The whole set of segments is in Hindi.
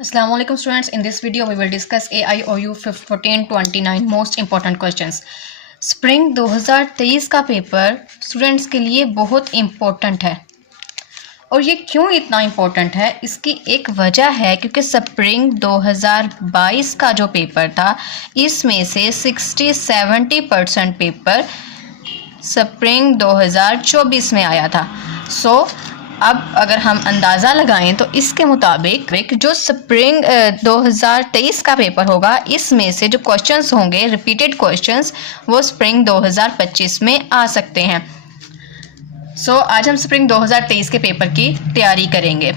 Assalamu alaikum students. In this video we will discuss AIOU 1429 most important questions. Spring 2023 का पेपर स्टूडेंट्स के लिए बहुत इम्पोर्टेंट है और ये क्यों इतना इम्पोर्टेंट है, इसकी एक वजह है क्योंकि स्प्रिंग 2022 का जो पेपर था इसमें से 60-70% पेपर स्प्रिंग 2024 में आया था। अब अगर हम अंदाज़ा लगाएं तो इसके मुताबिक जो स्प्रिंग 2023 का पेपर होगा इसमें से जो क्वेश्चंस होंगे रिपीटेड क्वेश्चंस वो स्प्रिंग 2025 में आ सकते हैं। आज हम स्प्रिंग 2023 के पेपर की तैयारी करेंगे।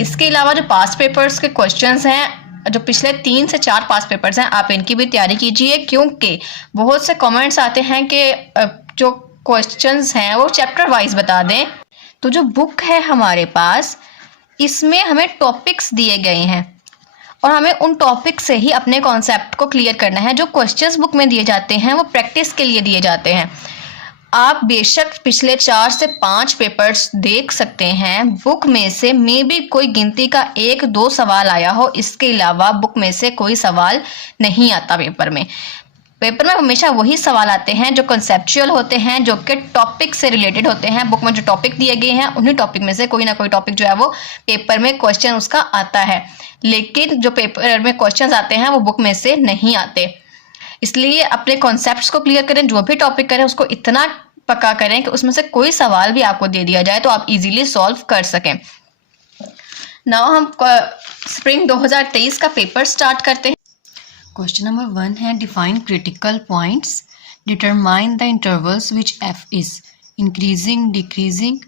इसके अलावा जो पास्ट पेपर्स के क्वेश्चंस हैं, जो पिछले 3 से 4 पास्ट पेपर्स हैं, आप इनकी भी तैयारी कीजिए क्योंकि बहुत से कमेंट्स आते हैं कि जो क्वेश्चंस हैं वो चैप्टर वाइज बता दें। तो जो बुक है हमारे पास इसमें हमें टॉपिक्स दिए गए हैं और हमें उन टॉपिक से ही अपने कॉन्सेप्ट को क्लियर करना है। जो क्वेश्चंस बुक में दिए जाते हैं वो प्रैक्टिस के लिए दिए जाते हैं। आप बेशक पिछले 4 से 5 पेपर्स देख सकते हैं, बुक में से मे बी कोई गिनती का 1-2 सवाल आया हो, इसके अलावा बुक में से कोई सवाल नहीं आता। पेपर में हमेशा वही सवाल आते हैं जो कंसेप्चुअल होते हैं, जो कि टॉपिक से रिलेटेड होते हैं। बुक में जो टॉपिक दिए गए हैं उन्हीं टॉपिक में से कोई ना कोई टॉपिक जो है वो पेपर में क्वेश्चन उसका आता है, लेकिन जो पेपर में क्वेश्चंस आते हैं वो बुक में से नहीं आते। इसलिए अपने कॉन्सेप्ट्स को क्लियर करें, जो भी टॉपिक करें उसको इतना पक्का करें कि उसमें से कोई सवाल भी आपको दे दिया जाए तो आप इजीली सॉल्व कर सकें। नाउ हम स्प्रिंग 2023 का पेपर स्टार्ट करते हैं। क्वेश्चन नंबर 1 है define critical points, determine the intervals which f is increasing, decreasing,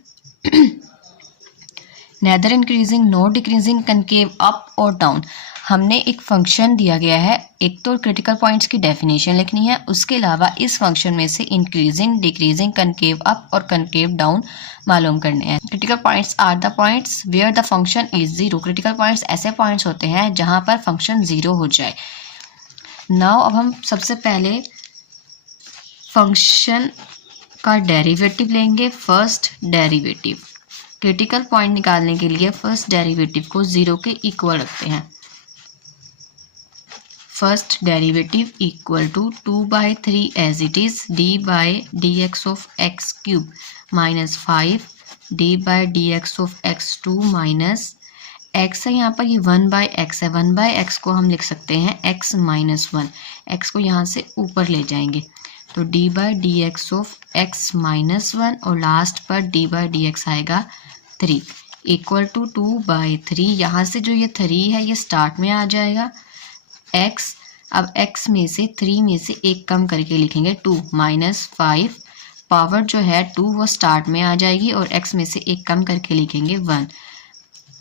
neither increasing not decreasing, concave, up और डाउन। हमने एक फंक्शन दिया गया है, एक तो क्रिटिकल पॉइंट्स की डेफिनेशन लिखनी है, उसके अलावा इस फंक्शन में से इंक्रीजिंग, डिक्रीजिंग, कनकेव अप और कनकेव डाउन मालूम करने हैं। Critical points are the points where the function is zero. Critical points ऐसे पॉइंट्स होते हैं जहां पर फंक्शन जीरो हो जाए। नाउ अब हम सबसे पहले फंक्शन का डेरिवेटिव लेंगे। फर्स्ट डेरिवेटिव, क्रिटिकल पॉइंट निकालने के लिए फर्स्ट डेरिवेटिव को 0 के इक्वल रखते हैं। First derivative equal to 2/3 as it is d/dx of x cube minus 5 d/dx of x2 minus x है, यहाँ पर ये 1/x है, 1/x को हम लिख सकते हैं x माइनस 1, x को यहाँ से ऊपर ले जाएंगे तो d/dx ऑफ x माइनस 1 और लास्ट पर d/dx आएगा 3 इक्वल टू 2/3। यहाँ से जो ये 3 है ये स्टार्ट में आ जाएगा x। अब x में से 3 में से 1 कम करके लिखेंगे 2 माइनस 5, पावर जो है 2 वो स्टार्ट में आ जाएगी और x में से 1 कम करके लिखेंगे 1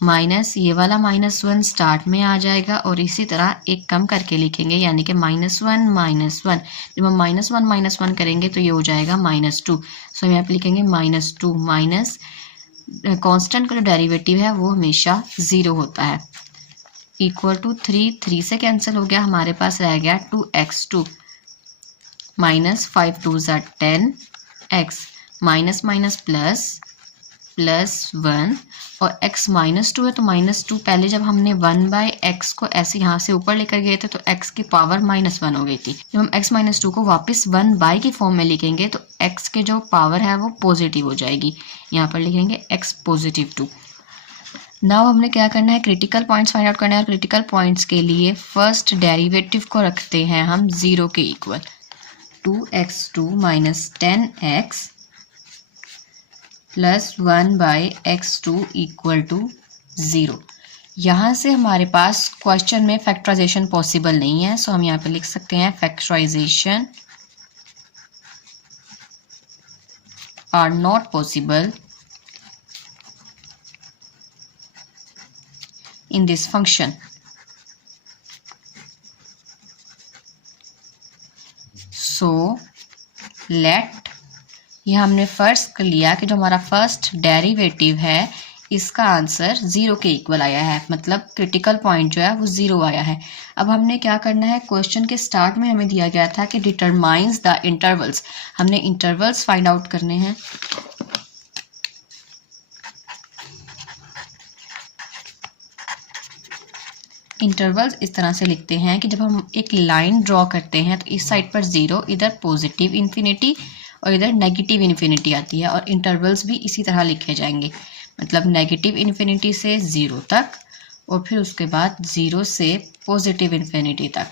माइनस ये वाला -1 स्टार्ट में आ जाएगा और इसी तरह 1 कम करके लिखेंगे यानी कि -1 जब हम -1 करेंगे तो ये हो जाएगा -2। सो हम यहाँ पे लिखेंगे -2 माइनस कांस्टेंट का जो डेरिवेटिव है वो हमेशा 0 होता है इक्वल टू 3 से कैंसिल हो गया, हमारे पास रह गया 2x2 minus 5 2 10 x minus minus plus 1 और x -2 है तो -2 पहले जब हमने 1/x को ऐसे यहाँ से ऊपर लेकर गए थे तो x की पावर -1 हो गई थी। जब हम x -2 को वापस 1/, की फॉर्म में लिखेंगे तो x के जो पावर है वो पॉजिटिव हो जाएगी, यहाँ पर लिखेंगे x +2। नाउ हमने क्या करना है, क्रिटिकल पॉइंट्स फाइंड आउट करना है और क्रिटिकल पॉइंट्स के लिए फर्स्ट डेरिवेटिव को रखते हैं हम 0 के equal. 2x2 minus 10x plus 1/x2 equal to 0। यहाँ से हमारे पास क्वेश्चन में फैक्टराइजेशन पॉसिबल नहीं है, सो हम यहाँ पे लिख सकते हैं factorisation are not possible in this function. So let, ये हमने फर्स्ट कर लिया कि जो हमारा फर्स्ट डेरिवेटिव है इसका आंसर 0 के इक्वल आया है, मतलब क्रिटिकल पॉइंट जो है वो 0 आया है। अब हमने क्या करना है, क्वेश्चन के स्टार्ट में हमें दिया गया था कि डिटरमाइंस द इंटरवल्स, हमने इंटरवल्स फाइंड आउट करने हैं। इंटरवल्स इस तरह से लिखते हैं कि जब हम एक लाइन ड्रॉ करते हैं तो इस साइड पर 0, इधर पॉजिटिव इन्फिनिटी और इधर नेगेटिव इन्फिनिटी आती है, और इंटरवल्स भी इसी तरह लिखे जाएंगे, मतलब नेगेटिव इन्फिनिटी से 0 तक और फिर उसके बाद 0 से पॉजिटिव इन्फिनिटी तक।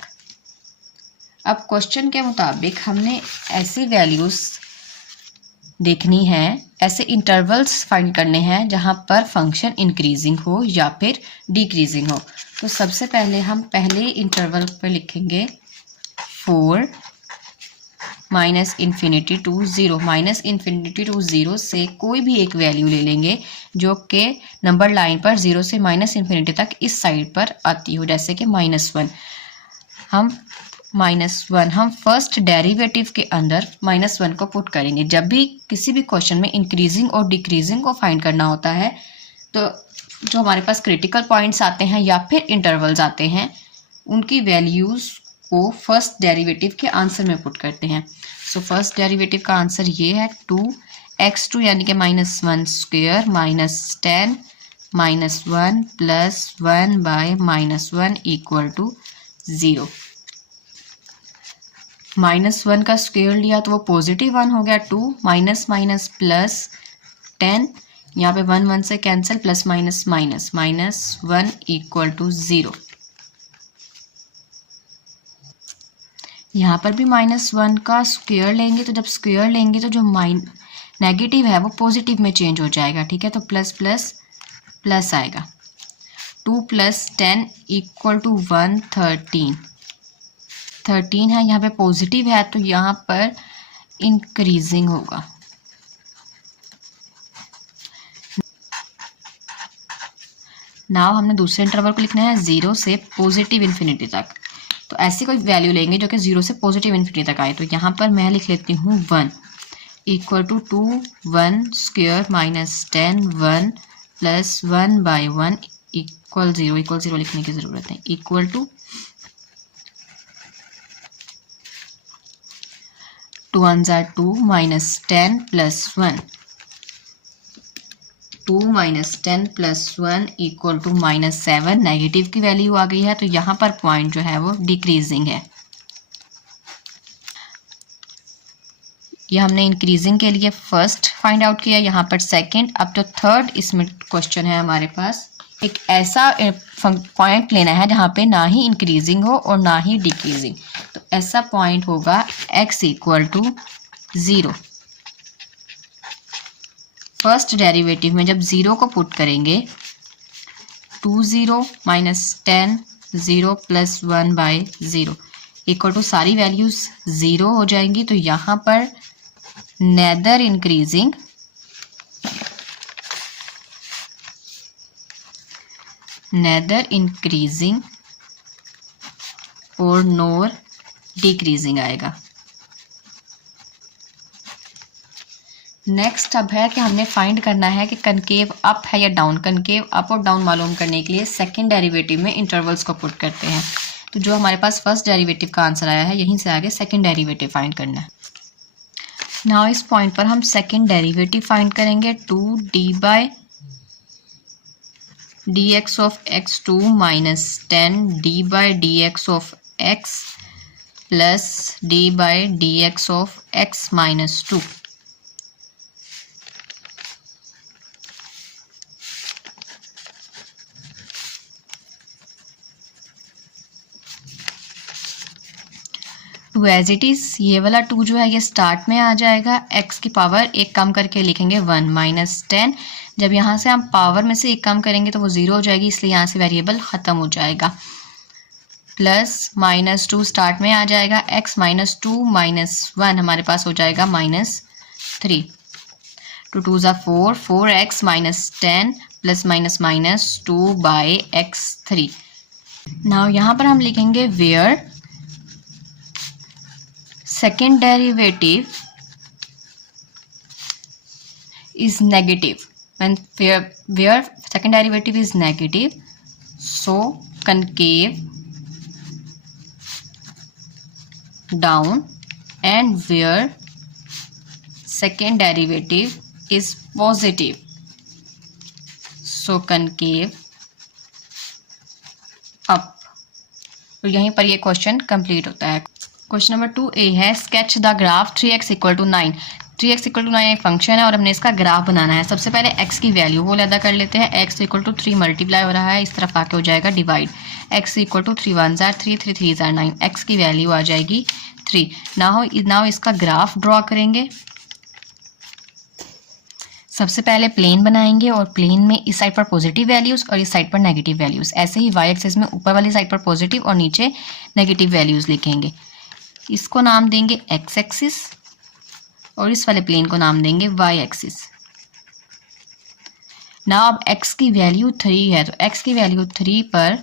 अब क्वेश्चन के मुताबिक हमने ऐसी वैल्यूज़ देखनी है, ऐसे इंटरवल्स फाइंड करने हैं जहां पर फंक्शन इंक्रीजिंग हो या फिर डिक्रीजिंग हो। तो सबसे पहले हम पहले इंटरवल पे लिखेंगे 4 minus infinity to 0। Minus infinity to 0 से कोई भी एक वैल्यू ले लेंगे जो कि नंबर लाइन पर 0 से माइनस इन्फिनिटी तक इस साइड पर आती हो, जैसे कि -1। हम फर्स्ट डेरिवेटिव के अंदर -1 को पुट करेंगे। जब भी किसी भी क्वेश्चन में इंक्रीजिंग और डिक्रीजिंग को फाइंड करना होता है तो जो हमारे पास क्रिटिकल पॉइंट्स आते हैं या फिर इंटरवल्स आते हैं, उनकी वैल्यूज़ को फर्स्ट डेरिवेटिव के आंसर में पुट करते हैं। सो फर्स्ट डेरिवेटिव का आंसर ये है 2x2 यानी कि -1 square minus 10 -1 plus 1 by -1 equal to 0। -1 का स्क्वायर लिया तो वो पॉजिटिव 1 हो गया, 2 माइनस माइनस प्लस 10, यहाँ पे 1 1 से cancel, plus minus minus -1 equal to 0। यहाँ पर भी -1 का स्क्वायर लेंगे, तो जब स्क्वायर लेंगे तो जो नेगेटिव है वो पॉजिटिव में चेंज हो जाएगा, ठीक है। तो प्लस प्लस प्लस आएगा, 2 प्लस 10 इक्वल टू 13 है, यहाँ पे पॉजिटिव है तो यहाँ पर इंक्रीजिंग होगा। नाउ हमने दूसरे इंटरवल को लिखना है 0 से पॉजिटिव इन्फिनिटी तक। तो ऐसी कोई वैल्यू लेंगे जो कि 0 से पॉजिटिव इन्फिनिटी तक आए। तो यहाँ पर मैं लिख लेती हूँ 1 equal to 2 1 square minus 10 1 plus 1 by 1 equal 0 लिखने की ज़रूरत है, equal to 2 1 2 minus 10 plus 1, 2 minus 10 plus 1 equal to -7। Negative की वैल्यू आ गई है तो यहाँ पर पॉइंट जो है वो डिक्रीजिंग है। ये हमने इंक्रीजिंग के लिए फर्स्ट फाइंड आउट किया, यहाँ पर सेकंड। अब जो थर्ड इसमें क्वेश्चन है हमारे पास, एक ऐसा पॉइंट लेना है जहाँ पे ना ही इंक्रीजिंग हो और ना ही डिक्रीजिंग। तो ऐसा पॉइंट होगा x equal to 0। First derivative में जब 0 को पुट करेंगे 2 0 minus 10 0 plus 1 by 0 equal to सारी वैल्यूज 0 हो जाएंगी। तो यहाँ पर नेदर इंक्रीजिंग और नोर डिक्रीजिंग आएगा। नेक्स्ट अब है कि हमने फाइंड करना है कि कनकेव अप है या डाउन। कनकेव अप और डाउन मालूम करने के लिए सेकंड डेरिवेटिव में इंटरवल्स को पुट करते हैं। तो जो हमारे पास फर्स्ट डेरिवेटिव का आंसर आया है, यहीं से आगे सेकंड डेरिवेटिव फाइंड करना है। नाउ इस पॉइंट पर हम सेकंड डेरिवेटिव फाइंड करेंगे। 2d by dx of x2 minus 10d by dx of x plus d by dx of x minus 2। Two as it is, ये वाला 2 जो है ये स्टार्ट में आ जाएगा। x की पावर एक कम करके लिखेंगे 1 माइनस 10। जब यहाँ से हम पावर में से एक कम करेंगे तो वो 0 हो जाएगी, इसलिए यहाँ से वेरिएबल ख़त्म हो जाएगा। प्लस माइनस 2 स्टार्ट में आ जाएगा। x माइनस 2 माइनस 1 हमारे पास हो जाएगा -3। 2 2 ज़ा 4, 4x minus 10 plus minus minus 2 by x3। Now यहाँ पर हम लिखेंगे where second derivative is negative. When where second derivative is negative, so concave down, and where second derivative is positive, so concave up. तो यहीं पर ये क्वेश्चन कंप्लीट होता है। क्वेश्चन नंबर 2A है sketch the graph 3x equal to 9। 3x equal to 9 एक फंक्शन है और हमने इसका ग्राफ बनाना है। सबसे पहले x की वैल्यू वो लैदा कर लेते हैं। x इक्वल टू 3 मल्टीप्लाई हो रहा है, इस तरफ आके हो जाएगा डिवाइड। x इक्वल टू 3 1 जार 3 3 3 जार 9, x की वैल्यू आ जाएगी 3। नाउ इसका ग्राफ ड्रॉ करेंगे। सबसे पहले प्लेन बनाएंगे और प्लेन में इस साइड पर पॉजिटिव वैल्यूज़ और इस साइड पर नेगेटिव वैल्यूज़। ऐसे ही वाई एक्सिस में ऊपर वाली साइड पर पॉजिटिव और नीचे नेगेटिव वैल्यूज़ लिखेंगे। इसको नाम देंगे एक्स एक्सिस और इस वाले प्लेन को नाम देंगे वाई एक्सिस। ना अब x की वैल्यू 3 है तो x की वैल्यू 3 पर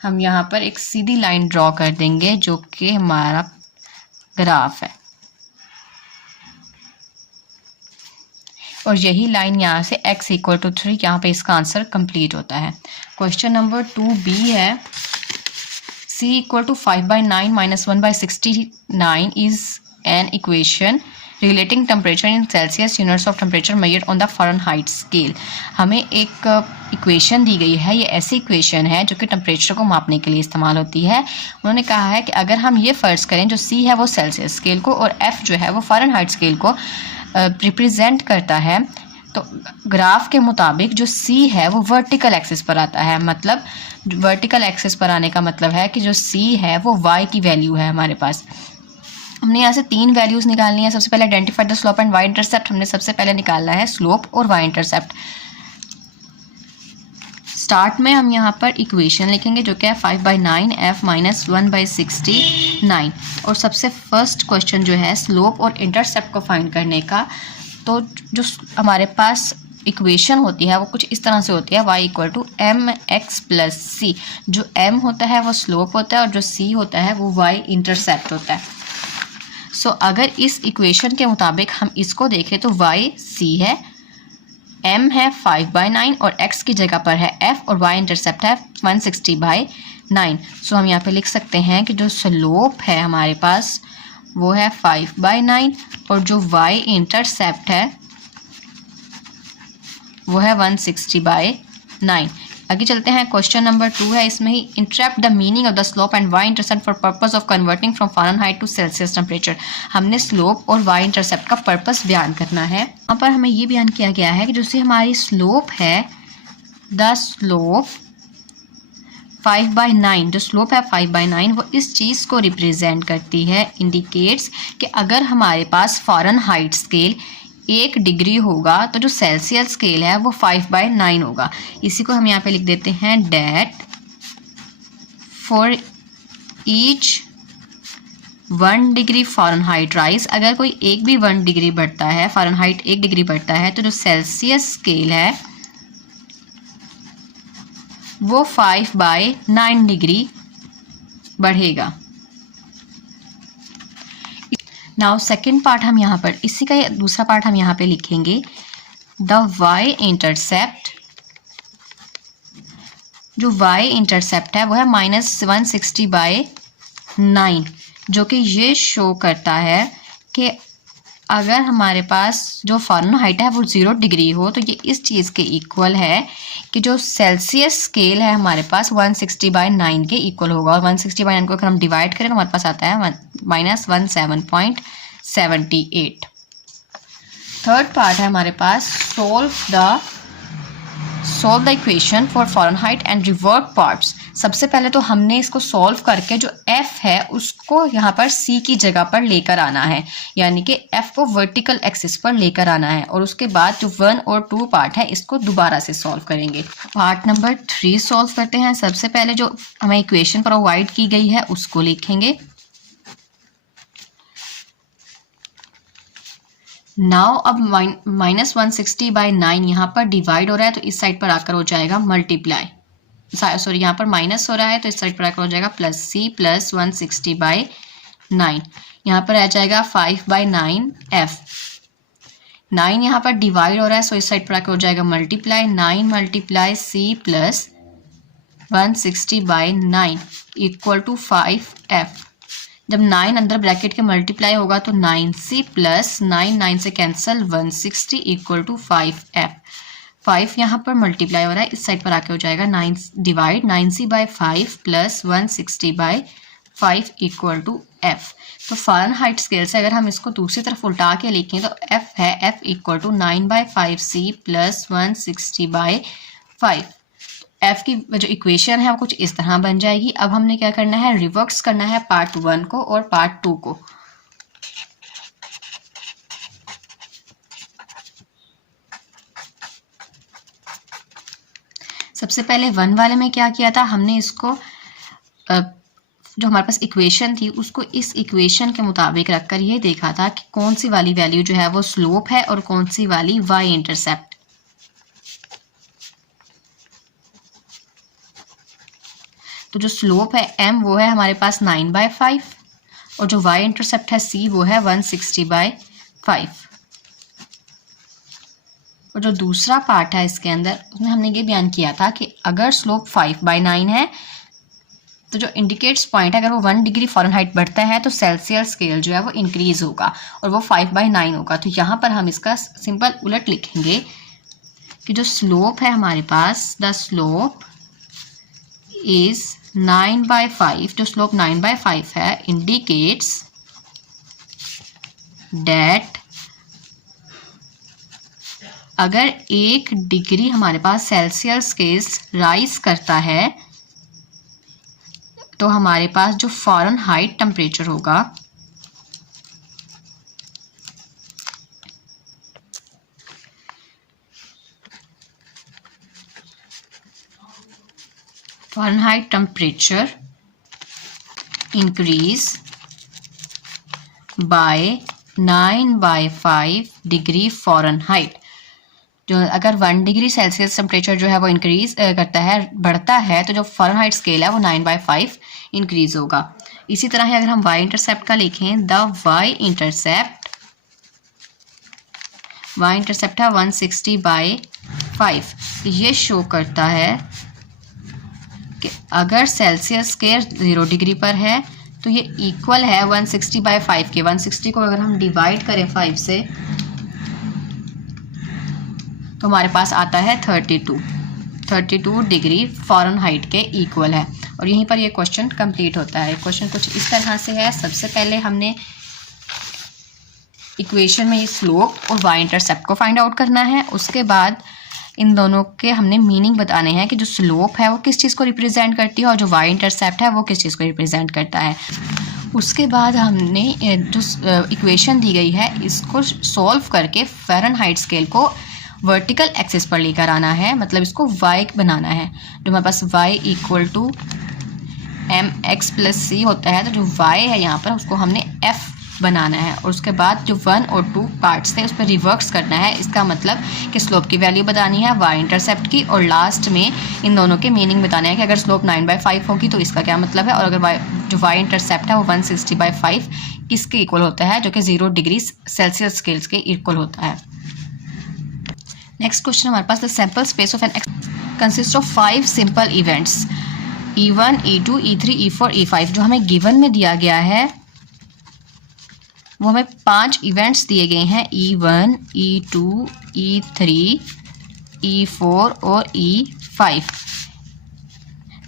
हम यहाँ पर एक सीधी लाइन ड्रॉ कर देंगे जो कि हमारा ग्राफ है और यही लाइन यहाँ से x इक्वल टू 3, यहाँ पे इसका आंसर कंप्लीट होता है। क्वेश्चन नंबर 2B है c इक्वल टू 5/9 माइनस 1/69 is an equation relating temperature in Celsius units of temperature measured on the Fahrenheit scale. हमें एक इक्वेशन दी गई है, ये ऐसी इक्वेशन है जो कि टेम्परेचर को मापने के लिए इस्तेमाल होती है। उन्होंने कहा है कि अगर हम ये फ़र्ज़ करें जो c है वो सेल्सियस स्केल को और f जो है वो फ़ारेनहाइट स्केल को रिप्रेजेंट करता है, तो ग्राफ के मुताबिक जो c है वो वर्टिकल एक्सिस पर आता है। मतलब वर्टिकल एक्सिस पर आने का मतलब है कि जो c है वो y की वैल्यू है हमारे पास। हमने यहाँ से 3 वैल्यूज़ निकालनी है। सबसे पहले identify the slope and y intercept. हमने सबसे पहले निकालना है स्लोप और y इंटरसेप्ट। स्टार्ट में हम यहाँ पर इक्वेशन लिखेंगे जो कि है 5/9 f माइनस 1/69 और सबसे फर्स्ट क्वेश्चन जो है स्लोप और इंटरसेप्ट को फाइंड करने का, तो जो हमारे पास इक्वेशन होती है वो कुछ इस तरह से होती है y equal to M X plus C. जो m होता है वो स्लोप होता है और जो c होता है वो y इंटरसेप्ट होता है। सो अगर इस इक्वेशन के मुताबिक हम इसको देखें तो y c है, m है 5/9 और x की जगह पर है f और y इंटरसेप्ट है 160/9। सो हम यहाँ पे लिख सकते हैं कि जो स्लोप है हमारे पास वो है 5/9 और जो y इंटरसेप्ट है वो है 160/9। आगे चलते हैं। क्वेश्चन नंबर 2 है, इसमें ही interpret the meaning of the slope and y intercept for purpose of converting from Fahrenheit to Celsius temperature. हमने स्लोप और y इंटरसेप्ट का पर्पस बयान करना है। यहाँ पर हमें ये बयान किया गया है कि जो सी हमारी स्लोप है, द स्लोप 5/9, जो स्लोप है 5/9 वो इस चीज़ को रिप्रेजेंट करती है, इंडिकेट्स कि अगर हमारे पास फ़ारेनहाइट स्केल 1 डिग्री होगा तो जो सेल्सियस स्केल है वो 5/9 होगा। इसी को हम यहाँ पे लिख देते हैं that for each 1 degree Fahrenheit rise. अगर कोई एक भी 1 डिग्री बढ़ता है, फ़ारेनहाइट 1 डिग्री बढ़ता है, तो जो सेल्सियस स्केल है वो 5/9 डिग्री बढ़ेगा। नाउ सेकेंड पार्ट हम यहाँ पर, इसी का दूसरा पार्ट हम यहाँ पे लिखेंगे द y इंटरसेप्ट। जो y इंटरसेप्ट है वो है -160/9, जो कि ये शो करता है कि अगर हमारे पास जो फ़ारेनहाइट है वो 0 डिग्री हो तो ये इस चीज़ के इक्वल है कि जो सेल्सियस स्केल है हमारे पास 160/9 के इक्वल होगा। और 160/9 को अगर हम डिवाइड करें तो हमारे पास आता है -17.78। थर्ड पार्ट है हमारे पास solve the equation for Fahrenheit and revert parts. सबसे पहले तो हमने इसको सॉल्व करके जो f है उसको यहाँ पर c की जगह पर लेकर आना है, यानी कि f को वर्टिकल एक्सिस पर लेकर आना है। और उसके बाद जो 1 और 2 पार्ट है इसको दोबारा से सॉल्व करेंगे। पार्ट नंबर 3 सॉल्व करते हैं। सबसे पहले जो हमें इक्वेशन प्रोवाइड की गई है उसको लिखेंगे। नाउ अब -160/9 यहाँ पर डिवाइड हो रहा है तो इस साइड पर आकर हो जाएगा मल्टीप्लाई, सॉरी यहाँ पर माइनस हो रहा है तो इस साइड पर आकर हो जाएगा प्लस c प्लस 160/9। यहाँ पर आ जाएगा 5/9f। 9 यहाँ पर डिवाइड हो रहा है सो इस साइड पर आकर हो जाएगा multiply, 9 multiply c plus 160/9 equal to 5f। जब 9 अंदर ब्रैकेट के मल्टीप्लाई होगा तो 9c प्लस 9 से कैंसिल 160 इक्वल टू 5f। 5 यहाँ पर मल्टीप्लाई हो रहा है, इस साइड पर आके हो जाएगा 9 divide 9c/5 plus 160/5 equal to f। तो फ़ारेनहाइट स्केल से अगर हम इसको दूसरी तरफ उल्टा के लिखें तो f है, f equal to 9/5c plus 160/5। f की जो इक्वेशन है वो कुछ इस तरह बन जाएगी। अब हमने क्या करना है, रिवर्स करना है पार्ट 1 को और पार्ट 2 को। सबसे पहले 1 वाले में क्या किया था, हमने इसको जो हमारे पास इक्वेशन थी उसको इस इक्वेशन के मुताबिक रखकर ये देखा था कि कौन सी वाली वैल्यू जो है वो स्लोप है और कौन सी वाली वाई इंटरसेप्ट। तो जो स्लोप है m वो है हमारे पास 9/5 और जो y इंटरसेप्ट है c वो है 160/5। और जो दूसरा पार्ट है इसके अंदर उसमें हमने ये बयान किया था कि अगर स्लोप 5/9 है तो जो इंडिकेट्स पॉइंट है अगर वो 1 डिग्री फ़ारेनहाइट बढ़ता है तो सेल्सियस स्केल जो है वो इंक्रीज होगा और वो 5/9 होगा। तो यहाँ पर हम इसका सिंपल उलट लिखेंगे कि जो स्लोप है हमारे पास, द स्लोप इज 9/5, जो स्लोप 9/5 है इंडिकेट्स डेट अगर 1 डिग्री हमारे पास सेल्सियस स्केल राइज करता है तो हमारे पास जो फ़ारेनहाइट टेम्परेचर होगा Fahrenheit temperature increase by 9/5 degree Fahrenheit. जो अगर 1 डिग्री सेल्सियस टेम्परेचर जो है वो इंक्रीज करता है, बढ़ता है, तो जो फ़ारेनहाइट स्केल है वो 9/5 इंक्रीज होगा। इसी तरह है अगर हम y इंटरसेप्ट का लिखें, द y इंटरसेप्ट है 160/5। ये शो करता है कि अगर सेल्सियस स्केल 0 डिग्री पर है तो ये इक्वल है 160/5 के। 160 को अगर हम डिवाइड करें 5 से तो हमारे पास आता है 32 डिग्री फ़ारेनहाइट के इक्वल है। और यहीं पर ये क्वेश्चन कंप्लीट होता है। क्वेश्चन कुछ इस तरह से है। सबसे पहले हमने इक्वेशन में ये स्लोप और वाई इंटरसेप्ट को फाइंड आउट करना है। उसके बाद इन दोनों के हमने मीनिंग बताने हैं कि जो स्लोप है वो किस चीज़ को रिप्रेजेंट करती है और जो वाई इंटरसेप्ट है वो किस चीज़ को रिप्रेजेंट करता है। उसके बाद हमने जो इक्वेशन दी गई है इसको सॉल्व करके फ़ारेनहाइट स्केल को वर्टिकल एक्सिस पर लेकर आना है, मतलब इसको y बनाना है। जो हमारे पास y equal to mx plus c होता है, तो जो y है यहाँ पर उसको हमने f बनाना है। और उसके बाद जो 1 और 2 पार्ट्स थे उस पर रिवर्स करना है। इसका मतलब कि स्लोप की वैल्यू बतानी है, y इंटरसेप्ट की, और लास्ट में इन दोनों के मीनिंग बताना है कि अगर स्लोप 9/5 होगी तो इसका क्या मतलब है, और अगर जो y इंटरसेप्ट है वो 160/5 किसके इक्वल होता है, जो कि 0 डिग्री सेल्सियस स्केल्स के इक्वल होता है। नेक्स्ट क्वेश्चन हमारे पास, the sample space of an consist of 5 simple events E1, E2, E3, E4, E5। जो हमें गिवन में दिया गया है वो हमें 5 इवेंट्स दिए गए हैं, E1, E2, E3, E4 और E5।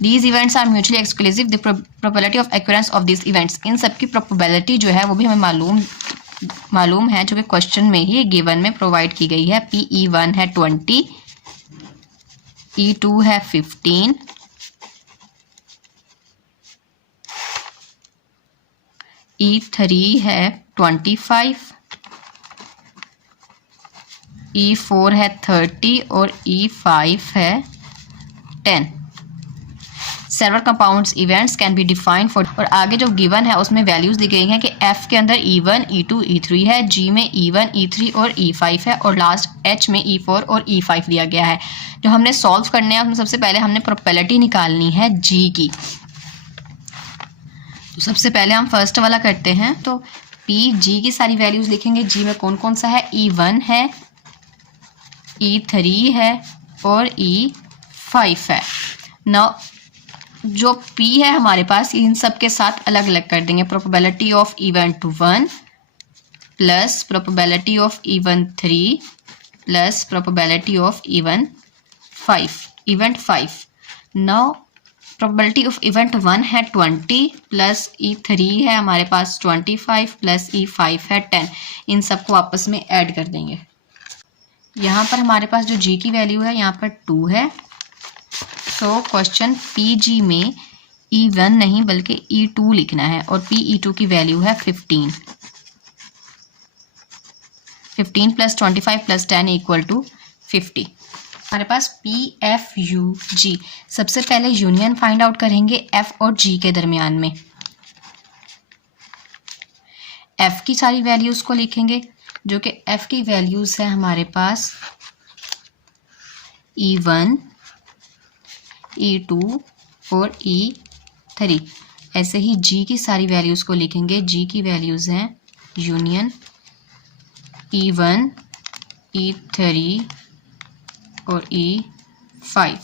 These events are mutually exclusive. The probability of occurrence of these events, इन सब की प्रोबेबिलिटी जो है वो भी हमें मालूम है, जो कि क्वेश्चन में ही गिवन में प्रोवाइड की गई है। PE1 है 20, E2 है 15, E3 है 25, E4 है 30 और E5 है 10। Several compounds events can be defined for, और आगे जो गिवन है उसमें वैल्यूज दी गई हैं कि F के अंदर E1, E2, E3 है, G में E1, E3 और E5 है, और लास्ट H में E4 और E5 दिया गया है। जो हमने सॉल्व करने हैं उसमें सबसे पहले हमने प्रोबेबिलिटी निकालनी है G की। तो सबसे पहले हम फर्स्ट वाला करते हैं। तो G की सारी वैल्यूज लिखेंगे। G में कौन कौन सा है, E1 है, E3 है और E5 है। नाउ जो P है हमारे पास इन सब के साथ अलग अलग कर देंगे। Probability of event 1 plus probability of event 3 plus probability of event 5. Now probability of event 1 है 20 प्लस E3 है हमारे पास 25 प्लस E5 है 10. इन सबको आपस में ऐड कर देंगे. यहाँ पर हमारे पास जो G की वैल्यू है यहाँ पर 2 है. सो क्वेश्चन PG में E1 नहीं बल्कि E2 लिखना है और PE2 की वैल्यू है 15. 15 प्लस 25 प्लस 10 इक्वल टू 50. हमारे पास PFUG. सबसे पहले यूनियन फाइंड आउट करेंगे F और G के दरमियान में. F की सारी वैल्यूज़ को लिखेंगे जो कि F की वैल्यूज़ है हमारे पास E1, E2 और E3. ऐसे ही G की सारी वैल्यूज़ को लिखेंगे. G की वैल्यूज़ हैं यूनियन E1, E3 और E5.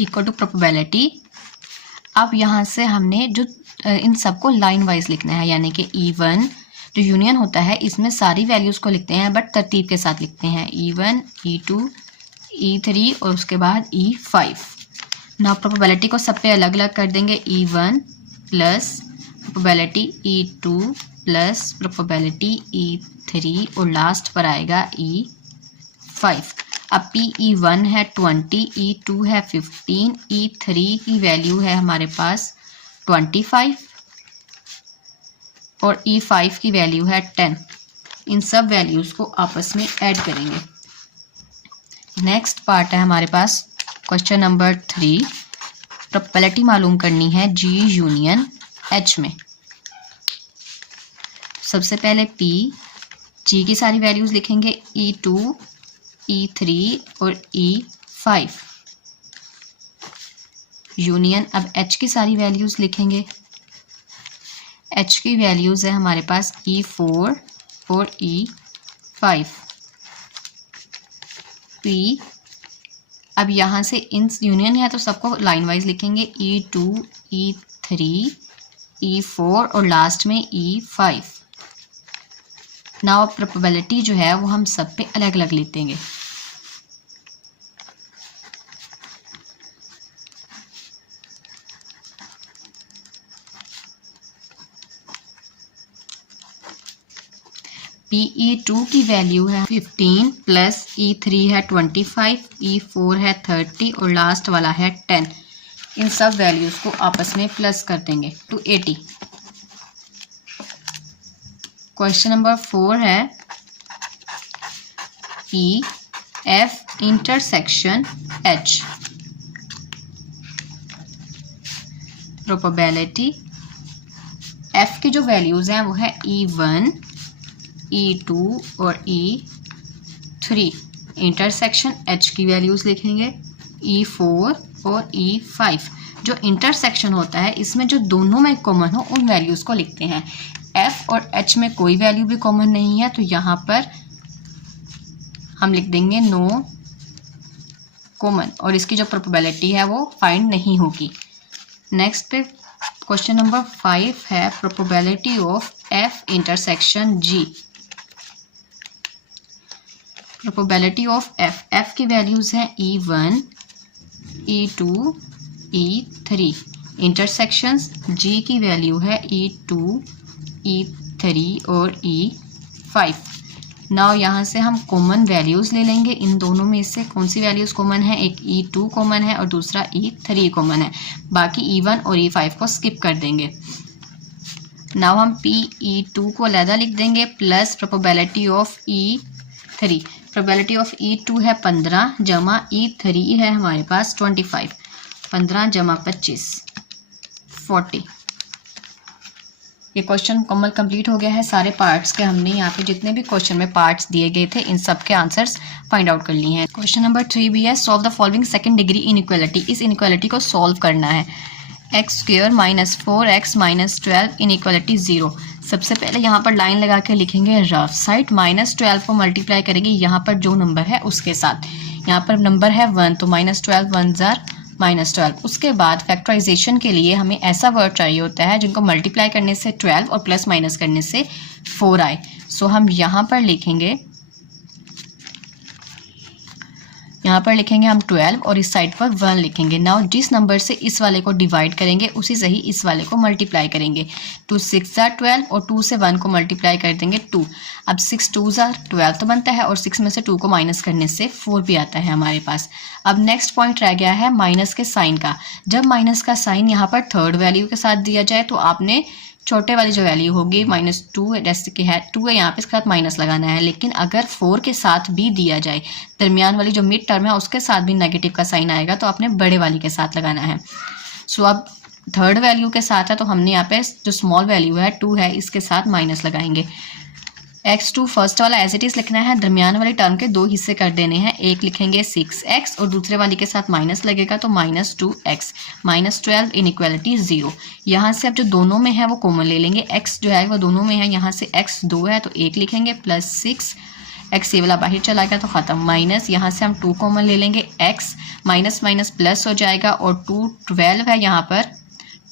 Equal to probability. अब यहाँ से हमने जो इन सबको लाइन वाइज लिखना है, यानी कि E1 जो यूनियन होता है इसमें सारी वैल्यूज़ को लिखते हैं बट तरतीब के साथ लिखते हैं. E1, E2, E3 और उसके बाद E5. ना प्रोबेबिलिटी को सब पे अलग अलग कर देंगे. E1 plus probability E2 plus probability E3 और लास्ट पर आएगा E5. अब PE1 है 20, E2 है 15, E3 की वैल्यू है हमारे पास 25 और E5 की वैल्यू है 10. इन सब वैल्यूज़ को आपस में ऐड करेंगे. नेक्स्ट पार्ट है हमारे पास क्वेश्चन नंबर 3. प्रोबेबिलिटी मालूम करनी है G यूनियन H में. सबसे पहले G की सारी वैल्यूज़ लिखेंगे E2, E3 और E5 यूनियन. अब H की सारी वैल्यूज़ लिखेंगे. H की वैल्यूज़ है हमारे पास E4 और E5. P अब यहाँ से इन यूनियन है तो सबको लाइन वाइज लिखेंगे. E2, E3, E4 और लास्ट में E5. नाउ प्रोबेबिलिटी जो है वो हम सब पे अलग अलग लिखेंगे. PE2 की वैल्यू है 15 प्लस E3 है 25, E4 है 30 और लास्ट वाला है 10. इन सब वैल्यूज़ को आपस में प्लस कर देंगे टू 80. क्वेश्चन नंबर 4 है PF intersection H. Probability F की जो वैल्यूज़ हैं वो है E1, E2 और E3. इंटरसेक्शन H की वैल्यूज़ लिखेंगे E4 और E5. जो इंटरसेक्शन होता है इसमें जो दोनों में कॉमन हो उन वैल्यूज़ को लिखते हैं. F और H में कोई वैल्यू भी कॉमन नहीं है तो यहाँ पर हम लिख देंगे नो कॉमन और इसकी जो प्रोबेबिलिटी है वो फाइंड नहीं होगी. नेक्स्ट पे क्वेश्चन नंबर 5 है probability of F intersection G. Probability of F की वैल्यूज़ हैं E1, E2, E3. Intersections G की वैल्यू है E2, E3 और E5. नाउ यहाँ से हम कॉमन वैल्यूज़ ले लेंगे. इन दोनों में से कौन सी वैल्यूज़ कॉमन है? एक E2 कॉमन है और दूसरा E3 कॉमन है. बाकी E1 और E5 को स्किप कर देंगे. नाउ हम PE2 को अलग लिख देंगे plus probability of E3. Probability of E2 है 15 जमा E3 है हमारे पास 25. 15 जमा 25 40. ये क्वेश्चन मुकम्मल कंप्लीट हो गया है. सारे पार्ट्स के हमने यहाँ पे जितने भी क्वेश्चन में पार्ट्स दिए गए थे इन सब के आंसर्स फाइंड आउट कर लिए हैं. क्वेश्चन नंबर 3 भी है solve the following second degree inequality. इस इनइक्वालिटी को सॉल्व करना है. x² minus 4x minus 12 inequality 0. सबसे पहले यहाँ पर लाइन लगा के लिखेंगे रफ साइड. -12 को मल्टीप्लाई करेंगे यहाँ पर जो नंबर है उसके साथ. यहाँ पर नंबर है 1 तो -12 1 जार -12। उसके बाद फैक्टराइजेशन के लिए हमें ऐसा वर्ड चाहिए होता है जिनको मल्टीप्लाई करने से 12 और प्लस माइनस करने से 4 आए। सो हम यहाँ पर लिखेंगे हम 12 और इस साइड पर 1 लिखेंगे। नाउ जिस नंबर से इस वाले को डिवाइड करेंगे उसी से ही इस वाले को मल्टीप्लाई करेंगे। 2 6 जार 12 और 2 से 1 को मल्टीप्लाई कर देंगे 2। अब 6 2 जार 12 तो बनता है और 6 में से 2 को माइनस करने से 4 भी आता है हमारे पास। अब नेक्स्ट पॉइंट रह गया है माइनस के साइन का। जब माइनस का साइन यहाँ पर थर्ड वैल्यू के साथ दिया जाए तो आपने छोटे वाली जो वैल्यू होगी -2 जैसे कि है 2 है यहाँ पे, इसके साथ माइनस लगाना है। लेकिन अगर 4 के साथ भी दिया जाए, दरमियान वाली जो मिड टर्म है उसके साथ भी नेगेटिव का साइन आएगा तो आपने बड़े वाली के साथ लगाना है। सो अब थर्ड वैल्यू के साथ है तो हमने यहाँ पे जो स्मॉल वैल्यू है 2 है इसके साथ माइनस लगाएंगे। x2 फर्स्ट वाला एज इट इज़ लिखना है, दरमियान वाले टर्म के 2 हिस्से कर देने हैं। एक लिखेंगे 6x और दूसरे वाली के साथ माइनस लगेगा तो -2x। -12 इनइक्वालिटी 0। यहाँ से अब जो दोनों में है वो कॉमन ले लेंगे। x जो है वो दोनों में है, यहाँ से x 2 है तो 1 लिखेंगे प्लस 6 x ये वाला बाहर चला गया तो ख़त्म। माइनस यहाँ से हम 2 कॉमन ले लेंगे, x माइनस माइनस प्लस हो जाएगा और 2 12 है यहाँ पर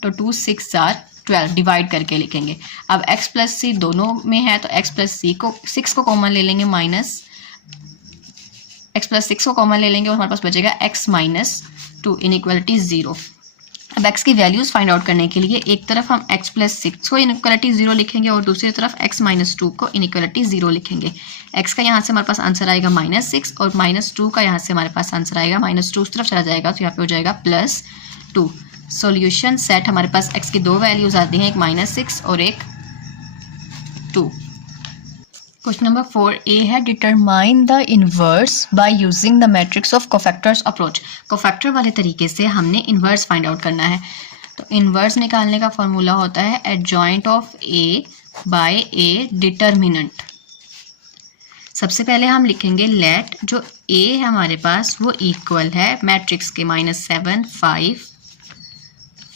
तो 2 6 जार 12 डिवाइड करके लिखेंगे। अब x प्लस सी दोनों में है तो x प्लस सी को 6 को कॉमन ले लेंगे, माइनस x प्लस 6 को कॉमन ले लेंगे और हमारे पास बचेगा x -2 इनइक्वालिटी 0। अब x की वैल्यूज़ फाइंड आउट करने के लिए एक तरफ हम x प्लस 6 को इनइक्वालिटी 0 लिखेंगे और दूसरी तरफ x -2 को इनइक्वालिटी 0 लिखेंगे। x का यहाँ से हमारे पास आंसर आएगा -6 और -2 का यहाँ से हमारे पास आंसर आएगा -2 उस तरफ चला जाएगा तो यहाँ पे हो जाएगा +2। सॉल्यूशन सेट हमारे पास x की 2 वैल्यूज आती हैं, एक -6 और एक 2। क्वेश्चन नंबर 4A है, determine the inverse by using the matrix of cofactors approach. Cofactor वाले तरीके से हमने इनवर्स फाइंड आउट करना है। तो इनवर्स निकालने का फॉर्मूला होता है adjoint of A by A determinant. सबसे पहले हम लिखेंगे लेट जो A है हमारे पास वो इक्वल है मैट्रिक्स के -7 5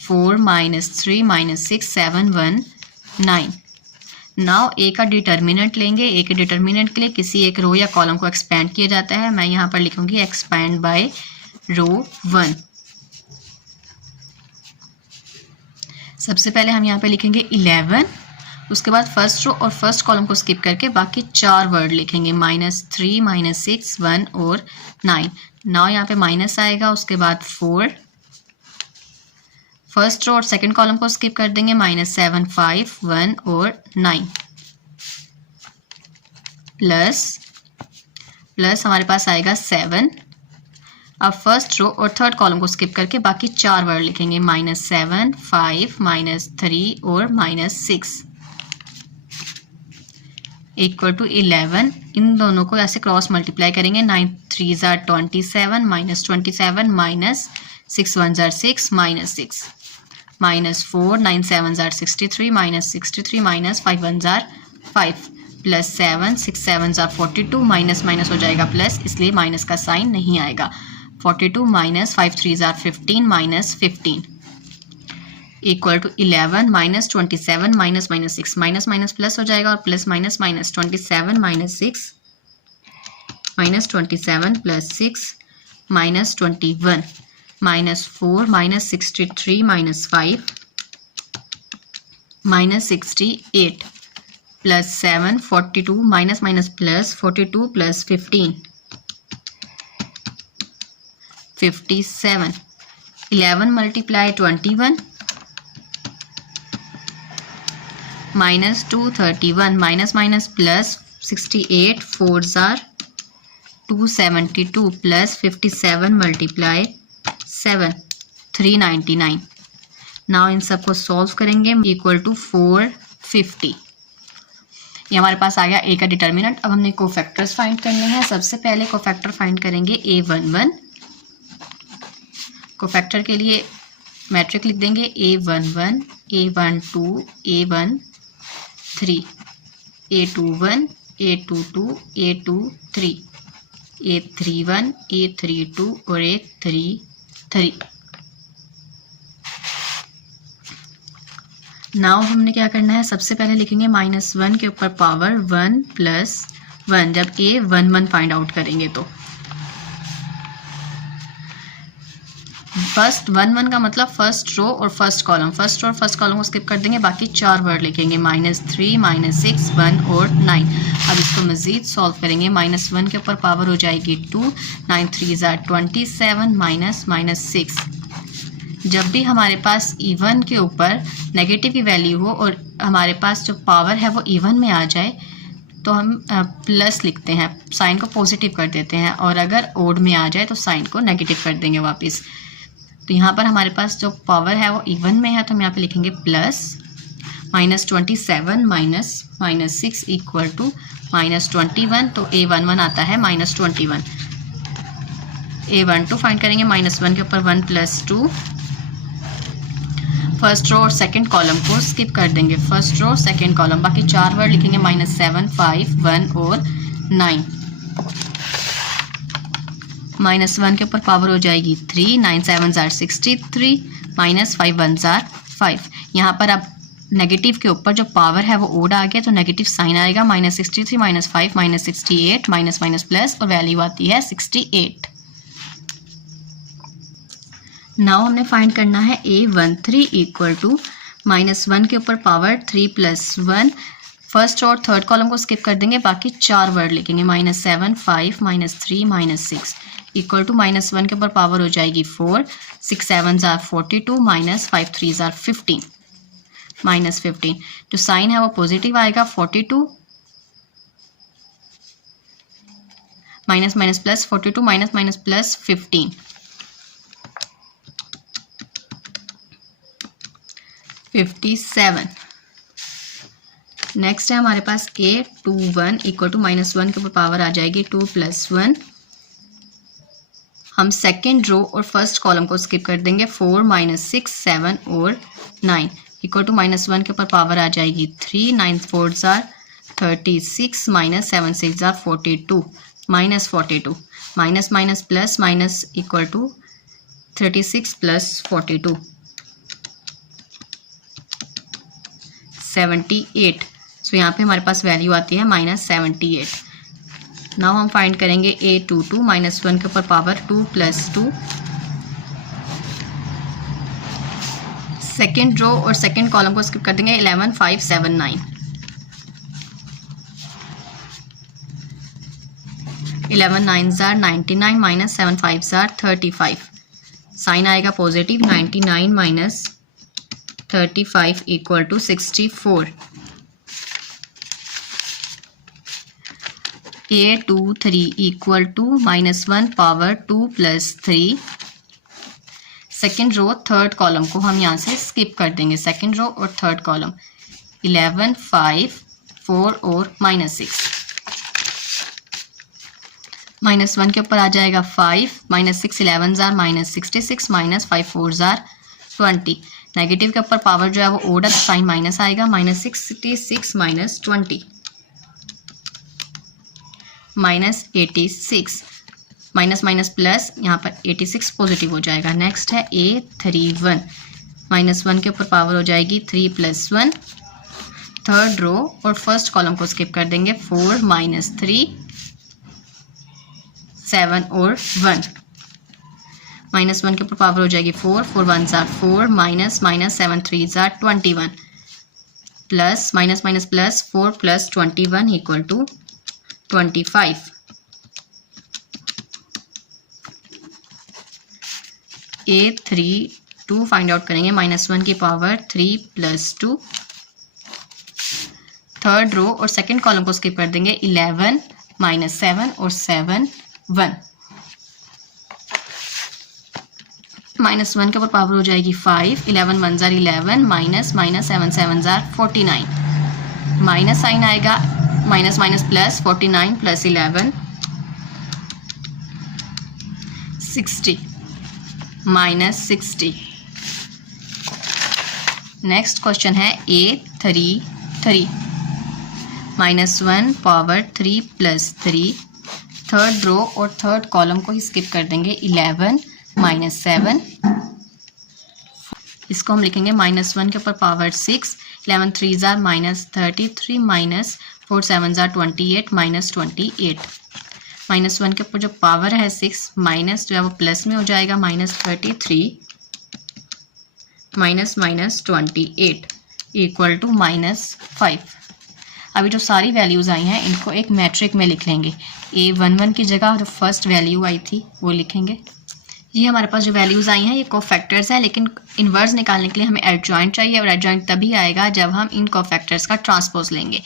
4 -3 -6 7 1 9। नाउ ए का डिटर्मिनेंट लेंगे। ए के डिटर्मिनेंट के लिए किसी एक रो या कॉलम को एक्सपेंड किया जाता है। मैं यहाँ पर लिखूंगी एक्सपेंड बाय रो 1। सबसे पहले हम यहाँ पे लिखेंगे 11, उसके बाद फर्स्ट रो और फर्स्ट कॉलम को स्किप करके बाकी 4 वर्ड लिखेंगे -3 -6 1 और 9। नाउ यहाँ पे माइनस आएगा, उसके बाद 4, फर्स्ट रो और सेकंड कॉलम को स्किप कर देंगे -7 5 1 और 9 प्लस हमारे पास आएगा 7। अब फर्स्ट रो और थर्ड कॉलम को स्किप करके बाकी 4 वर्ड लिखेंगे -7 5 -3 और -6 इक्वल टू 11। इन दोनों को ऐसे क्रॉस मल्टीप्लाई करेंगे। 9 3 jar 27 -27 -6 1 jar 6 -6 -4 9 7 jar 63 -63 -5 1 jar 5 +7 6 7 jar 42 minus minus हो जाएगा प्लस, इसलिए माइनस का साइन नहीं आएगा। 42 -5 3 जार 15 -15 equal to 11 -27 -6 minus minus plus हो जाएगा और plus minus minus 27 -6 -27 +6 -21 -4 -63 -5 -68 +7 42 minus minus plus 42 +15 57 11 multiply 21 -2 31 minus minus plus 68 4 jar 272 plus 57 multiply 7 399। Now in सबको सॉल्व करेंगे इक्वल टू 450। ये हमारे पास आ गया ए का डिटर्मिनेंट। अब हमने कोफैक्टर्स फाइंड करने हैं। सबसे पहले कोफैक्टर फाइंड करेंगे A11। कोफैक्टर के लिए मैट्रिक लिख देंगे A11 A12 A13 A21 A22 A23 A31 A32 और A33। नाउ हमने क्या करना है, सबसे पहले लिखेंगे -1 के ऊपर पावर 1 + 1 जब A11 फाइंड आउट करेंगे तो फर्स्ट 1 1 का मतलब फर्स्ट रो और फर्स्ट कॉलम, फर्स्ट रो और फर्स्ट कॉलम को स्किप कर देंगे, बाकी 4 वर्ड लिखेंगे -3 -6 1 और 9। अब इसको मज़ीद सॉल्व करेंगे। -1 के ऊपर पावर हो जाएगी 2, 9 3 27 -6। जब भी हमारे पास इवन के ऊपर नेगेटिव की वैल्यू हो और हमारे पास जो पावर है वो इवन में आ जाए तो हम प्लस लिखते हैं, साइन को पॉजिटिव कर देते हैं, और अगर ओड में आ जाए तो साइन को नेगेटिव कर देंगे वापस। तो यहाँ पर हमारे पास जो पावर है वो इवन में है, तो हम यहाँ पे लिखेंगे प्लस -27 -6 इक्वल टू -21। तो A11 आता है -21। A12 फाइंड करेंगे। -1 के ऊपर 1 + 2, फर्स्ट रो और सेकंड कॉलम को स्किप कर देंगे, फर्स्ट रो सेकंड कॉलम, बाकी 4 वर्ड लिखेंगे -7 5 1 और 9। -1 के ऊपर पावर हो जाएगी 3, 9 7 63 -5 1 5। यहाँ पर अब नेगेटिव के ऊपर जो पावर है वो ओड आ गया तो नेगेटिव साइन आएगा, -63 -5 -68 माइनस प्लस और वैल्यू आती है 68। नाउ हमने फाइंड करना है A13 इक्वल टू -1 के ऊपर पावर 3 + 1, फर्स्ट और थर्ड कॉलम को स्किप कर देंगे, बाकी 4 वर्ड लिखेंगे -7 5 -3 -6 इक्वल टू -1 के ऊपर पावर हो जाएगी 4, 6 7 42 -5 3 15 -15। जो साइन है वो पॉजिटिव आएगा, 42 minus plus 42 minus plus 15 57। Next है हमारे पास A21 इक्वल टू -1 के ऊपर पावर आ जाएगी 2 + 1। हम सेकेंड रो और फर्स्ट कॉलम को स्किप कर देंगे, 4 -6 7 और 9 इक्वल टू -1 के ऊपर पावर आ जाएगी 3, 9 4 36 -7 6 42 -42 minus plus minus equal to 36 + 42 78। सो यहाँ पे हमारे पास वैल्यू आती है -78। नाउ हम फाइंड करेंगे A22 -1 के ऊपर पावर 2 + 2, सेकेंड रो और सेकेंड कॉलम को स्किप कर देंगे, 11 5 7 9 11 9 99 -7 5 35। साइन आएगा positive, 99 - 35 equal to 64। A23 equal to -1 power 2 + 3, second row third column को हम यहाँ से स्किप कर देंगे, सेकेंड रो और थर्ड कॉलम 11 5 4 और -6। -1 के ऊपर आ जाएगा 5 -6 11 -66 -5 4 20। नेगेटिव के ऊपर पावर जो है वो ओड साइन माइनस आएगा, -66 -20 -86 माइनस प्लस, यहाँ पर 86 पॉजिटिव हो जाएगा। नेक्स्ट है A31 -1 के ऊपर पावर हो जाएगी 3 + 1, थर्ड रो और फर्स्ट कॉलम को स्किप कर देंगे, 4 -3 7 और 1 -1 के ऊपर पावर हो जाएगी 4 4 1 4 -7 3 21 plus plus 4 + 21 equal to 25। A32 find out करेंगे, -1 की पावर 3 + 2, थर्ड रो और सेकंड कॉलम को स्किप कर देंगे, 11 -7 और 7 1 -1 के ऊपर पावर हो जाएगी 5, 11 1 11 -7 7 49 माइनस साइन आएगा, माइनस प्लस 49 + 11 60 -60। नेक्स्ट क्वेश्चन है A33 -1 पावर 3 + 3, थर्ड रो और थर्ड कॉलम को ही स्किप कर देंगे, 11 -7, इसको हम लिखेंगे -1 के ऊपर पावर 6, 11 3 -33 -4 7 28 -28 -1 के ऊपर जो पावर है 6 माइनस जो है वो प्लस में हो जाएगा, -33 -28 इक्वल टू -5। अभी जो सारी वैल्यूज़ आई हैं इनको एक मैट्रिक में लिख लेंगे। A11 की जगह जो फर्स्ट वैल्यू आई थी वो लिखेंगे। ये हमारे पास जो वैल्यूज़ आई हैं ये कोफैक्टर्स हैं, लेकिन इन्वर्स निकालने के लिए हमें एडजॉइंट चाहिए, और एडजॉइंट तभी आएगा जब हम इन कोफैक्टर्स का ट्रांसपोज लेंगे।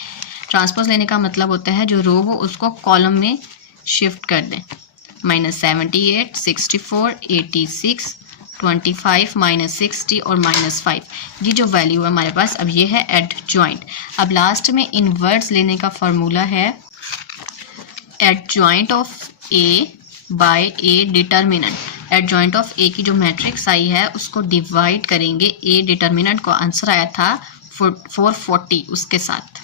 ट्रांसपोज लेने का मतलब होता है जो रो हो उसको कॉलम में शिफ्ट कर दें। -78 64 86 25 -60 और -5, ये जो वैल्यू है हमारे पास अब ये है एडजॉइंट। अब लास्ट में इनवर्स लेने का फॉर्मूला है adjoint of A by A determinant. Adjoint of A की जो मैट्रिक्स आई है उसको डिवाइड करेंगे ए डिटर्मिनेंट को, आंसर आया था 440, उसके साथ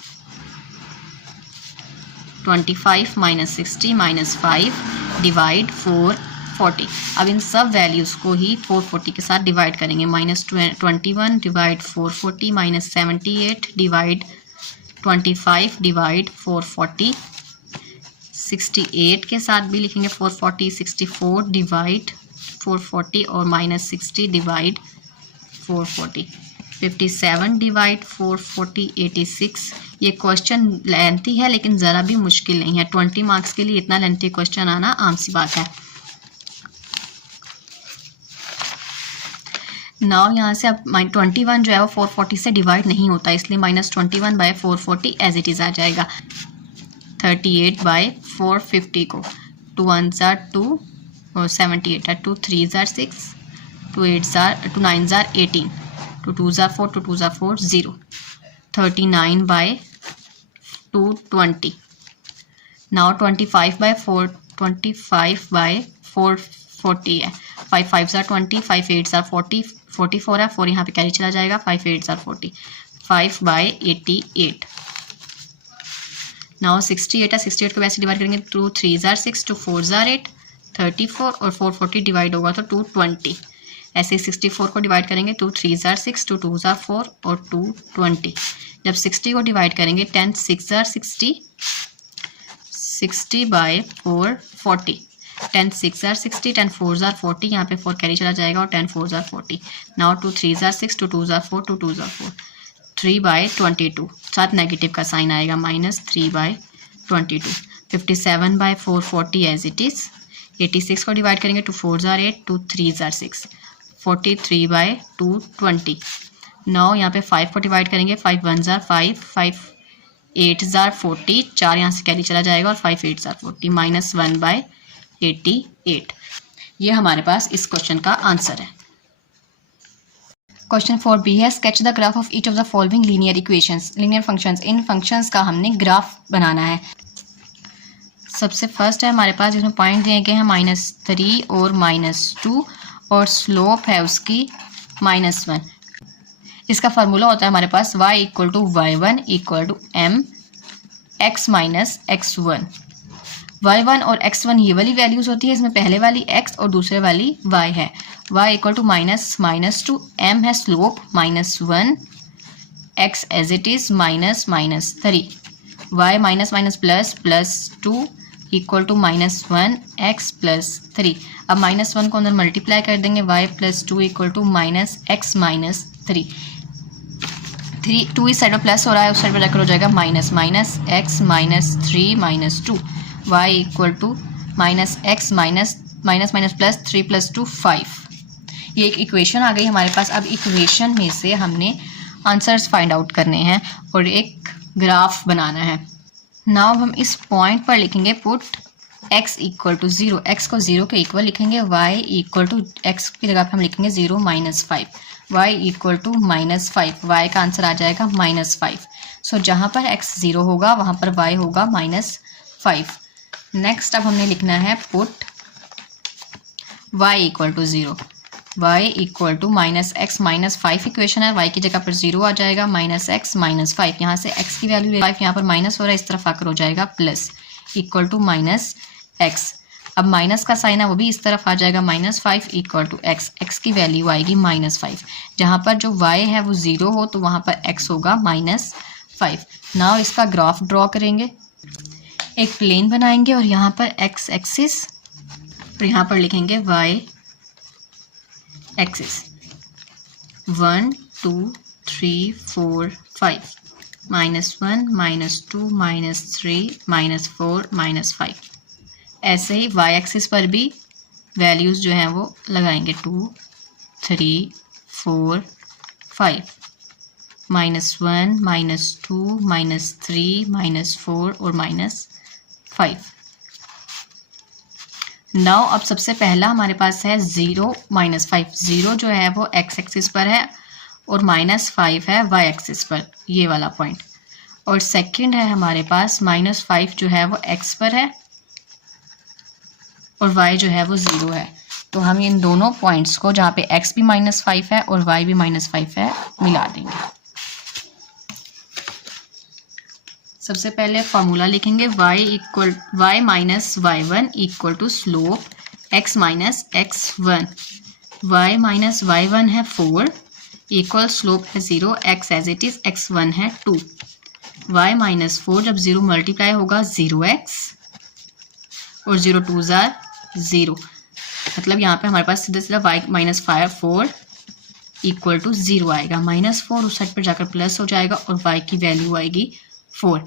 25 -60 -5 डिवाइड 440। अब इन सब वैल्यूज़ को ही 440 के साथ डिवाइड करेंगे। -21 डिवाइड 440 -78 डिवाइड 25 डिवाइड 440, 68 के साथ भी लिखेंगे 440, 64 डिवाइड 440 और -60 डिवाइड 440, 57 डिवाइड 440, 86। ये क्वेश्चन लेंथी है लेकिन ज़रा भी मुश्किल नहीं है। 20 मार्क्स के लिए इतना लेंथी क्वेश्चन आना आम सी बात है। नाउ यहाँ से अब 21 जो है वो 440 से डिवाइड नहीं होता, इसलिए -21 बाय 440 एज इट इज़ आ जाएगा। 38 बाय 450 को 2 1 2 और 78 है, 2 3 6, 2 8 2 9 18, 2 2 4, 2 2 4 0, 39 बाय 220। नाउ 25 बाय 440 है, 5 5 20, 5 8 40, 44 है, 4 यहाँ पे कैरी चला जाएगा, 5 8 40, 5 बाय 88। नाउ 68 है, 68 को वैसे डिवाइड करेंगे, 2 3 6, 2 4 8, 34 और 440 डिवाइड होगा तो 220। ऐसे 64 को डिवाइड करेंगे, 2 3 6, 2 2 4 और 220। जब 60 को डिवाइड करेंगे, 10 6 60, 60 बाय 440, 10 6 60, 10 4 40, यहाँ पे 4 कैरी चला जाएगा और 10 4 40। नाउ 2 3 6, 2 2 4, 2 2 4, 3 बाय 22, साथ नेगेटिव का साइन आएगा, -3 by 22। 57 by 440 as it is. 86 को डिवाइड करेंगे, 2 4 8, 2 3 6, 43 बाय 220। 9 यहाँ पे 5 को डिवाइड करेंगे, 5 1 5, 5 8 40, 4 यहाँ से कैरी चला जाएगा और 5 8 40, -1 बाय 88। ये हमारे पास इस क्वेश्चन का आंसर है। क्वेश्चन 4b है, sketch the graph of each of the following linear equations. Linear functions, in functions का हमने ग्राफ बनाना है। सबसे फर्स्ट है हमारे पास, इसमें पॉइंट दिए गए हैं -3 और -2 और स्लोप है उसकी -1। इसका फार्मूला होता है हमारे पास y = y1 = m x - x1। y1 और x1 ये वाली वैल्यूज़ होती है, इसमें पहले वाली x और दूसरे वाली y है। y = -2, m है slope -1, x as it is -3, y +++2 = -1 x + 3। अब -1 को अंदर मल्टीप्लाई कर देंगे, y + 2 = -x - 3। 2 इस साइड में प्लस हो रहा है, उस साइड पर जाकर हो जाएगा माइनस, x - 3 - 2, y = -x -+3 + 2 5। ये एक इक्वेशन आ गई हमारे पास। अब इक्वेशन में से हमने आंसर्स फाइंड आउट करने हैं और एक ग्राफ बनाना है। नाउ हम इस पॉइंट पर लिखेंगे पुट x = 0, x को 0 के इक्वल लिखेंगे, y = x की जगह पर हम लिखेंगे 0 - 5, y = -5, y का आंसर आ जाएगा -5। सो जहाँ पर x 0 होगा वहाँ पर y होगा -5। नेक्स्ट अब हमने लिखना है put y = 0, y = -x - 5 equation है, y की जगह पर 0 आ जाएगा, -x - 5, यहाँ से x की वैल्यू 5 यहाँ पर माइनस हो रहा है, इस तरफ आकर हो जाएगा प्लस, = -x। अब माइनस का साइन है वो भी इस तरफ आ जाएगा, -5 = x, x की वैल्यू आएगी -5। जहाँ पर जो y है वो 0 हो तो वहाँ पर x होगा -5। नाउ इसका ग्राफ ड्रॉ करेंगे। एक प्लेन बनाएंगे और यहाँ पर एक्स एक्सिस और यहाँ पर लिखेंगे वाई एक्सिस। 1 2 3 4 5 -1 -2 -3 -4 -5। ऐसे ही वाई एक्सिस पर भी वैल्यूज़ जो हैं वो लगाएंगे 2 3 4 5 -1 -2 -3 -4 और -5। नाउ अब सबसे पहला हमारे पास है 0 -5। 0 जो है वो एक्स एक्सिस पर है और -5 है वाई एक्सिस पर, ये वाला पॉइंट। और सेकंड है हमारे पास -5 जो है वो एक्स पर है और y जो है वो 0 है। तो हम इन दोनों पॉइंट्स को, जहाँ पे x भी -5 है और y भी -5 है, मिला देंगे। सबसे पहले फॉर्मूला लिखेंगे y minus y1 equal to slope x minus x1। y minus y1 है 4 इक्वल स्लोप है 0, x as it is, x1 है 2। y माइनस 4 जब 0 मल्टीप्लाई होगा 0x और 0 2 ज़ार 0, मतलब यहाँ पे हमारे पास सीधा सीधा y माइनस 4 इक्वल टू 0 आएगा। -4 उस साइड पर जाकर प्लस हो जाएगा और y की वैल्यू आएगी 4।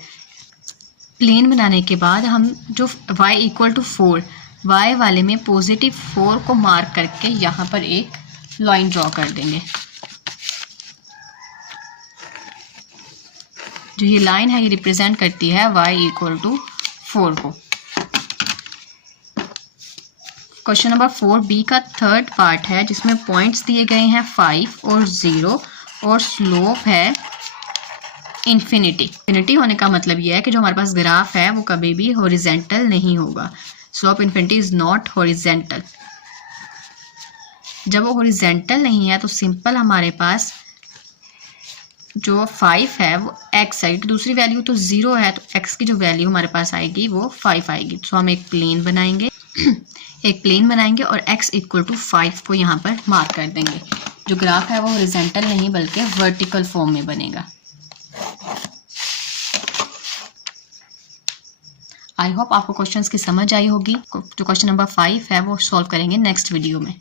प्लेन बनाने के बाद हम जो y इक्वल टू 4, y वाले में पॉजिटिव 4 को मार्क करके यहाँ पर एक लाइन ड्रॉ कर देंगे। जो ये लाइन है ये रिप्रेजेंट करती है y इक्वल टू 4 को। क्वेश्चन नंबर 4b का थर्ड पार्ट है जिसमें पॉइंट्स दिए गए हैं 5 और 0 और स्लोप है इन्फिनिटी। इन्फिनिटी होने का मतलब यह है कि जो हमारे पास ग्राफ है वो कभी भी हॉरिजेंटल नहीं होगा। Slope infinity is not horizontal. जब वो हॉरिजेंटल नहीं है तो सिंपल हमारे पास जो 5 है वो x आएगी, दूसरी वैल्यू तो 0 है तो x की जो वैल्यू हमारे पास आएगी वो 5 आएगी। तो हम एक प्लेन बनाएंगे और x इक्वल टू 5 को यहाँ पर मार्क कर देंगे। जो ग्राफ है वो हॉरिजेंटल नहीं बल्कि वर्टिकल फॉर्म में बनेगा। आई होप आपको क्वेश्चंस की समझ आई होगी। जो क्वेश्चन नंबर 5 है वो सॉल्व करेंगे नेक्स्ट वीडियो में।